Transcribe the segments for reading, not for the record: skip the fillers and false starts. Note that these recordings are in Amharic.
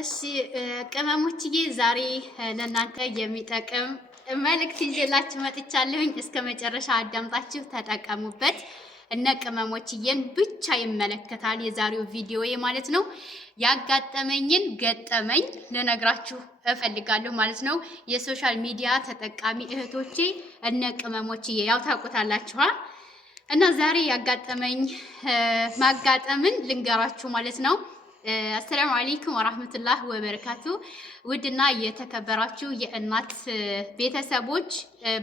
እሺ ቅመሞችዬ ዛሬ ለእናንተ የሚጠቅም መልእክት ይዤላችሁ መጥቻለሁኝ። እስከ መጨረሻ አዳምጣችሁ ተጠቀሙበት። እነ ቅመሞችዬን ብቻ ይመለከታል የዛሬው ቪዲዮ ማለት ነው። ያጋጠመኝን ገጠመኝ ልነግራችሁ እፈልጋለሁ ማለት ነው። የሶሻል ሚዲያ ተጠቃሚ እህቶቼ እነ ቅመሞችዬ ያው ታውቁታላችሁ እና ዛሬ ያጋጠመኝ ማጋጠምን ልንገራችሁ ማለት ነው። አሰላሙ አለይኩም ወራህመቱላህ ወበረካቱ። ውድና የተከበራችሁ የእናት ቤተሰቦች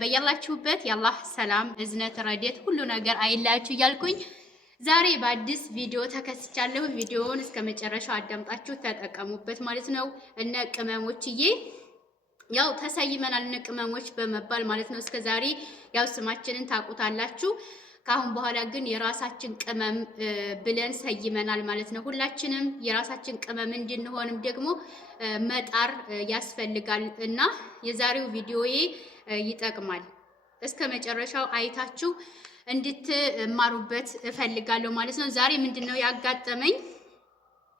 በያላችሁበት የአላህ ሰላም እዝነት ረድኤት ሁሉ ነገር አይለያችሁ እያልኩኝ ዛሬ በአዲስ ቪዲዮ ተከስቻለሁ። ቪዲዮውን እስከ መጨረሻው አዳምጣችሁ ተጠቀሙበት ማለት ነው። እነ ቅመሞችዬ ያው ተሰይመናል እነ ቅመሞች በመባል ማለት ነው። እስከ ዛሬ ያው ስማችንን ታውቁታላችሁ። ካሁን በኋላ ግን የራሳችን ቅመም ብለን ሰይመናል ማለት ነው። ሁላችንም የራሳችን ቅመም እንድንሆንም ደግሞ መጣር ያስፈልጋል እና የዛሬው ቪዲዮዬ ይጠቅማል። እስከ መጨረሻው አይታችሁ እንድትማሩበት እፈልጋለሁ ማለት ነው። ዛሬ ምንድነው ያጋጠመኝ?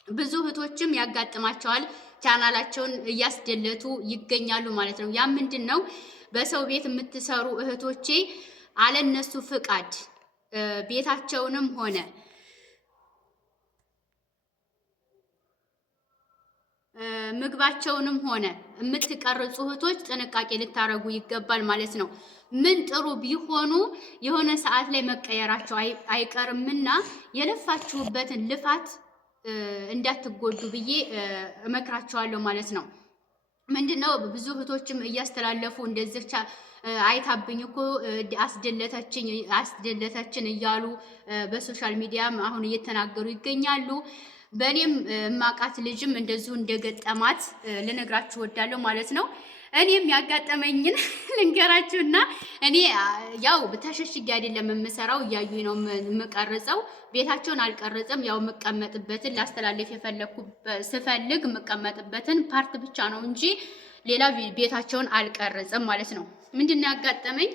ብዙ እህቶችም ያጋጥማቸዋል፣ ቻናላቸውን እያስደለቱ ይገኛሉ ማለት ነው። ያ ምንድነው? በሰው ቤት የምትሰሩ እህቶቼ አለነሱ ፍቃድ ቤታቸውንም ሆነ ምግባቸውንም ሆነ የምትቀርጹ እህቶች ጥንቃቄ ልታረጉ ይገባል ማለት ነው። ምን ጥሩ ቢሆኑ የሆነ ሰዓት ላይ መቀየራቸው አይቀርምና የለፋችሁበትን ልፋት እንዳትጎዱ ብዬ እመክራቸዋለሁ ማለት ነው። ምንድነው ብዙ እህቶችም እያስተላለፉ እንደዚህ አይታብኝ እኮ አስደለተችን እያሉ በሶሻል ሚዲያም አሁን እየተናገሩ ይገኛሉ። በእኔም ማቃት ልጅም እንደዚሁ እንደገጠማት ልነግራችሁ ወዳለሁ ማለት ነው። እኔም ያጋጠመኝን ልንገራችሁና እኔ ያው ተሸሽጌ አይደለም የምሰራው፣ እያዩኝ ነው የምቀርጸው። ቤታቸውን አልቀርጽም። ያው የምቀመጥበትን ላስተላለፍ ስፈልግ የምቀመጥበትን ፓርት ብቻ ነው እንጂ ሌላ ቤታቸውን አልቀርጽም ማለት ነው። ምንድነው ያጋጠመኝ?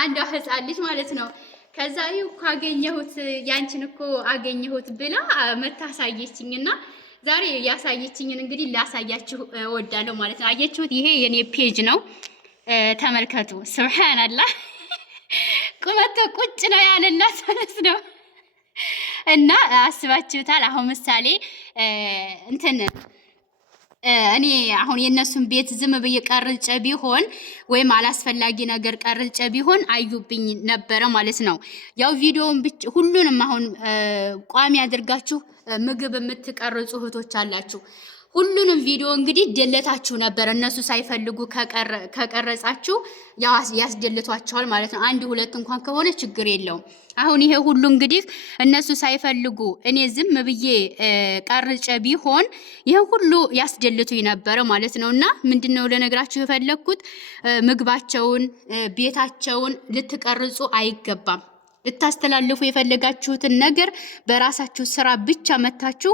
አንዷ ህፃን ልጅ ማለት ነው ከዛ እኮ አገኘሁት ያንቺን እኮ አገኘሁት ብላ መታሳየችኝና ዛሬ ያሳየችኝን እንግዲህ ላሳያችሁ እወዳለሁ ማለት ነው። አያችሁት? ይሄ የኔ ፔጅ ነው። ተመልከቱ። ሱብሃንአላህ ቁመተ ቁጭ ነው ያለላት ማለት ነው። እና አስባችሁታል? አሁን ምሳሌ እንትን እኔ አሁን የነሱን ቤት ዝም ብዬ ቀርጬ ቢሆን ወይም አላስፈላጊ ነገር ቀርጬ ቢሆን አዩብኝ ነበረ ማለት ነው። ያው ቪዲዮውን ሁሉንም አሁን ቋሚ አድርጋችሁ ምግብ የምትቀርጹ እህቶች አላችሁ። ሁሉንም ቪዲዮ እንግዲህ ደለታችሁ ነበር። እነሱ ሳይፈልጉ ከቀረጻችሁ ያስደልቷቸዋል ማለት ነው። አንድ ሁለት እንኳን ከሆነ ችግር የለውም። አሁን ይሄ ሁሉ እንግዲህ እነሱ ሳይፈልጉ እኔ ዝም ብዬ ቀርጬ ቢሆን ይሄ ሁሉ ያስደልቱኝ ነበረ ማለት ነው። እና ምንድነው ለነግራችሁ የፈለኩት ምግባቸውን፣ ቤታቸውን ልትቀርጹ አይገባም። ልታስተላልፉ የፈለጋችሁትን ነገር በራሳችሁ ስራ ብቻ መታችሁ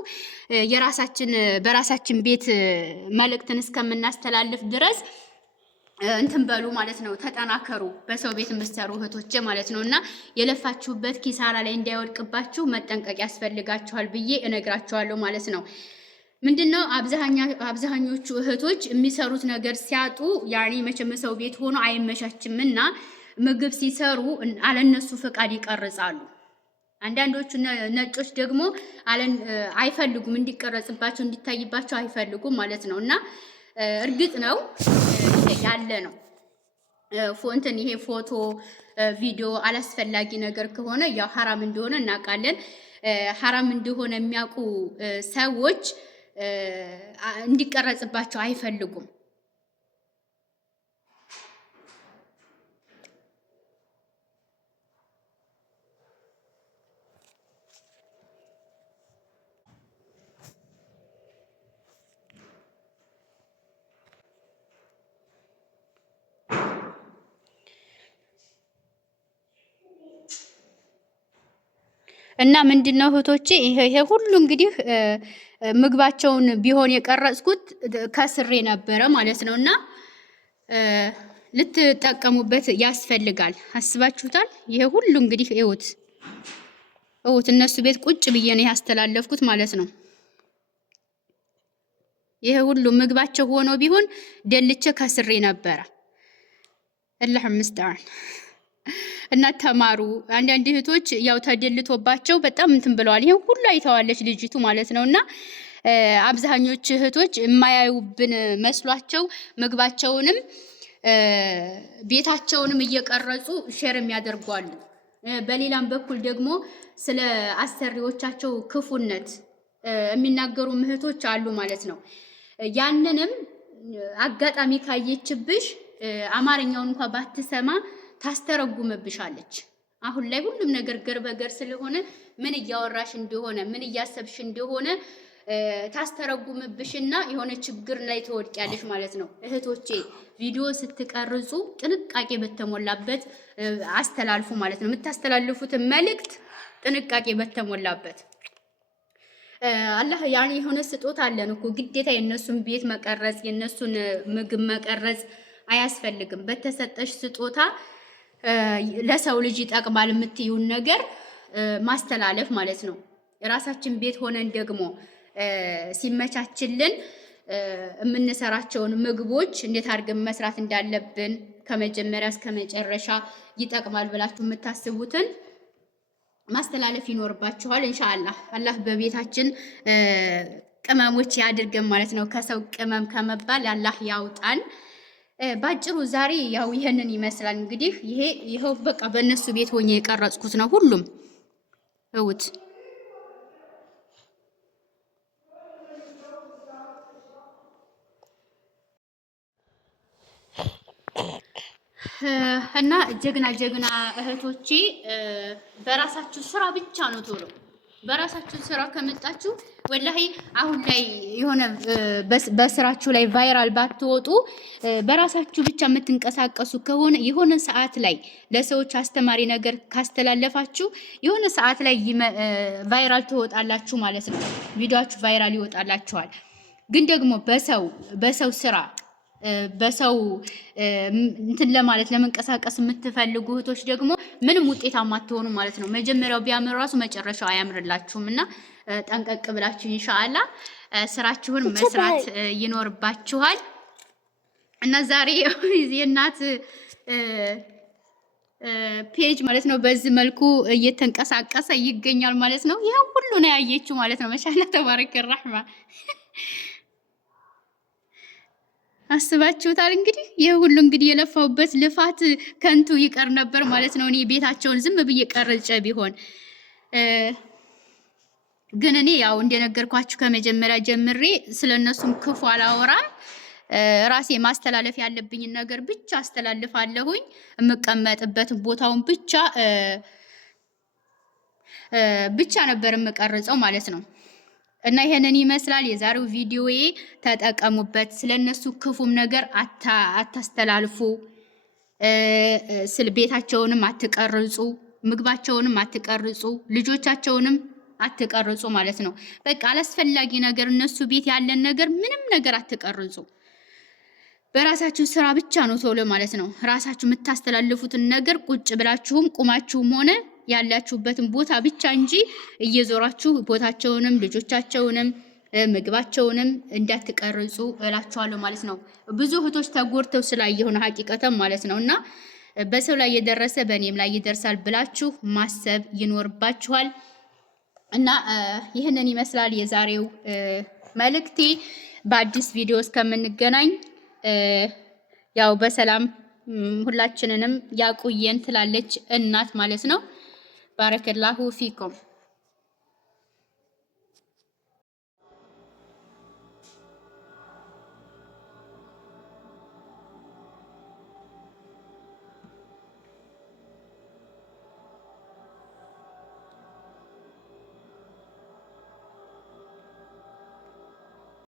በራሳችን ቤት መልእክትን እስከምናስተላልፍ ድረስ እንትን በሉ ማለት ነው። ተጠናከሩ፣ በሰው ቤት የምትሰሩ እህቶች ማለት ነው። እና የለፋችሁበት ኪሳራ ላይ እንዳይወድቅባችሁ መጠንቀቅ ያስፈልጋችኋል ብዬ እነግራችኋለሁ ማለት ነው። ምንድነው አብዛኞቹ እህቶች የሚሰሩት ነገር ሲያጡ ያኔ መቼም ሰው ቤት ሆኖ አይመቻችምና ምግብ ሲሰሩ አለነሱ ፈቃድ ይቀርጻሉ። አንዳንዶቹ ነጮች ደግሞ አይፈልጉም፣ እንዲቀረጽባቸው እንዲታይባቸው አይፈልጉም ማለት ነው። እና እርግጥ ነው ያለ ነው ፎንትን ይሄ ፎቶ ቪዲዮ አላስፈላጊ ነገር ከሆነ ያው ሐራም እንደሆነ እናውቃለን። ሐራም እንደሆነ የሚያውቁ ሰዎች እንዲቀረጽባቸው አይፈልጉም። እና ምንድነው እህቶቼ ይሄ ሁሉ እንግዲህ ምግባቸውን ቢሆን የቀረጽኩት ከስሬ ነበረ ማለት ነው። እና ልትጠቀሙበት ያስፈልጋል። አስባችሁታል? ይሄ ሁሉ እንግዲህ እውት እነሱ ቤት ቁጭ ብዬ ነው ያስተላለፍኩት ማለት ነው። ይሄ ሁሉ ምግባቸው ሆኖ ቢሆን ደልቼ ከስሬ ነበረ። አላህ ይመስገን። እና ተማሩ። አንዳንድ እህቶች ያው ተደልቶባቸው በጣም እንትን ብለዋል። ይሄን ሁሉ አይተዋለች ልጅቱ ማለት ነውና አብዛኞቹ እህቶች የማያዩብን መስሏቸው ምግባቸውንም ቤታቸውንም እየቀረጹ ሼር የሚያደርጓሉ። በሌላም በኩል ደግሞ ስለ አሰሪዎቻቸው ክፉነት የሚናገሩ እህቶች አሉ ማለት ነው። ያንንም አጋጣሚ ካየችብሽ አማርኛውን እንኳን ባትሰማ ታስተረጉምብሻለች። አሁን ላይ ሁሉም ነገር ገር በገር ስለሆነ ምን እያወራሽ እንደሆነ ምን እያሰብሽ እንደሆነ ታስተረጉምብሽና የሆነ ችግር ላይ ተወድቂያለሽ ማለት ነው። እህቶቼ ቪዲዮ ስትቀርጹ ጥንቃቄ በተሞላበት አስተላልፉ ማለት ነው። የምታስተላልፉትን መልእክት ጥንቃቄ በተሞላበት አላህ ያኔ የሆነ ስጦታ አለን እኮ ግዴታ የነሱን ቤት መቀረጽ የነሱን ምግብ መቀረጽ አያስፈልግም። በተሰጠሽ ስጦታ ለሰው ልጅ ይጠቅማል የምትዩን ነገር ማስተላለፍ ማለት ነው። ራሳችን ቤት ሆነን ደግሞ ሲመቻችልን የምንሰራቸውን ምግቦች እንዴት አድርገን መስራት እንዳለብን ከመጀመሪያ እስከ መጨረሻ ይጠቅማል ብላችሁ የምታስቡትን ማስተላለፍ ይኖርባችኋል። ኢንሻአላህ አላህ በቤታችን ቅመሞች ያድርገን ማለት ነው። ከሰው ቅመም ከመባል አላህ ያውጣን። ባጭሩ ዛሬ ያው ይሄንን ይመስላል። እንግዲህ ይሄው በቃ በእነሱ ቤት ሆኜ የቀረጽኩት ነው። ሁሉም እውት እና ጀግና እህቶቼ በራሳችሁ ስራ ብቻ ነው ቶሎ በራሳችሁ ስራ ከመጣችሁ ወላሂ አሁን ላይ የሆነ በስራችሁ ላይ ቫይራል ባትወጡ በራሳችሁ ብቻ የምትንቀሳቀሱ ከሆነ የሆነ ሰዓት ላይ ለሰዎች አስተማሪ ነገር ካስተላለፋችሁ የሆነ ሰዓት ላይ ቫይራል ትወጣላችሁ ማለት ነው። ቪዲዮአችሁ ቫይራል ይወጣላችኋል። ግን ደግሞ በሰው ስራ በሰው እንትን ለማለት ለመንቀሳቀስ የምትፈልጉ እህቶች ደግሞ ምንም ውጤታማ አትሆኑ ማለት ነው። መጀመሪያው ቢያምር ራሱ መጨረሻው አያምርላችሁም እና ጠንቀቅ ብላችሁ ኢንሻአላህ ስራችሁን መስራት ይኖርባችኋል። እና ዛሬ የእናት ፔጅ ማለት ነው በዚህ መልኩ እየተንቀሳቀሰ ይገኛል ማለት ነው። ይሄ ሁሉ ነው ያየችው ማለት ነው። ማሻአላህ ተባረከ ረህማ አስባችሁታል እንግዲህ ይሄ ሁሉ እንግዲህ የለፋውበት ልፋት ከንቱ ይቀር ነበር ማለት ነው። እኔ ቤታቸውን ዝም ብዬ ቀርጬ ቢሆን ግን እኔ ያው እንደነገርኳችሁ ከመጀመሪያ ጀምሬ ስለነሱም ክፉ አላወራም። ራሴ ማስተላለፍ ያለብኝ ነገር ብቻ አስተላልፋለሁኝ። የምቀመጥበት ቦታውን ብቻ ነበር የምቀርጸው ማለት ነው። እና ይሄንን ይመስላል የዛሬው ቪዲዮዬ። ተጠቀሙበት። ስለነሱ ክፉም ነገር አታስተላልፉ። ስለ ቤታቸውንም አትቀርጹ፣ ምግባቸውንም አትቀርጹ፣ ልጆቻቸውንም አትቀርጹ ማለት ነው። በቃ አላስፈላጊ ነገር እነሱ ቤት ያለን ነገር ምንም ነገር አትቀርጹ። በራሳችሁ ስራ ብቻ ነው ቶሎ ማለት ነው። ራሳችሁ የምታስተላልፉትን ነገር ቁጭ ብላችሁም ቁማችሁም ሆነ ያላችሁበትን ቦታ ብቻ እንጂ እየዞራችሁ ቦታቸውንም ልጆቻቸውንም ምግባቸውንም እንዳትቀርጹ እላችኋለሁ ማለት ነው። ብዙ እህቶች ተጎድተው ስላየሁ ነው ሀቂቀተም ማለት ነው። እና በሰው ላይ የደረሰ በእኔም ላይ ይደርሳል ብላችሁ ማሰብ ይኖርባችኋል። እና ይህንን ይመስላል የዛሬው መልእክቴ። በአዲስ ቪዲዮ እስከምንገናኝ ያው በሰላም ሁላችንንም ያቆየን ትላለች እናት ማለት ነው። ባረከላሁ ፊኩም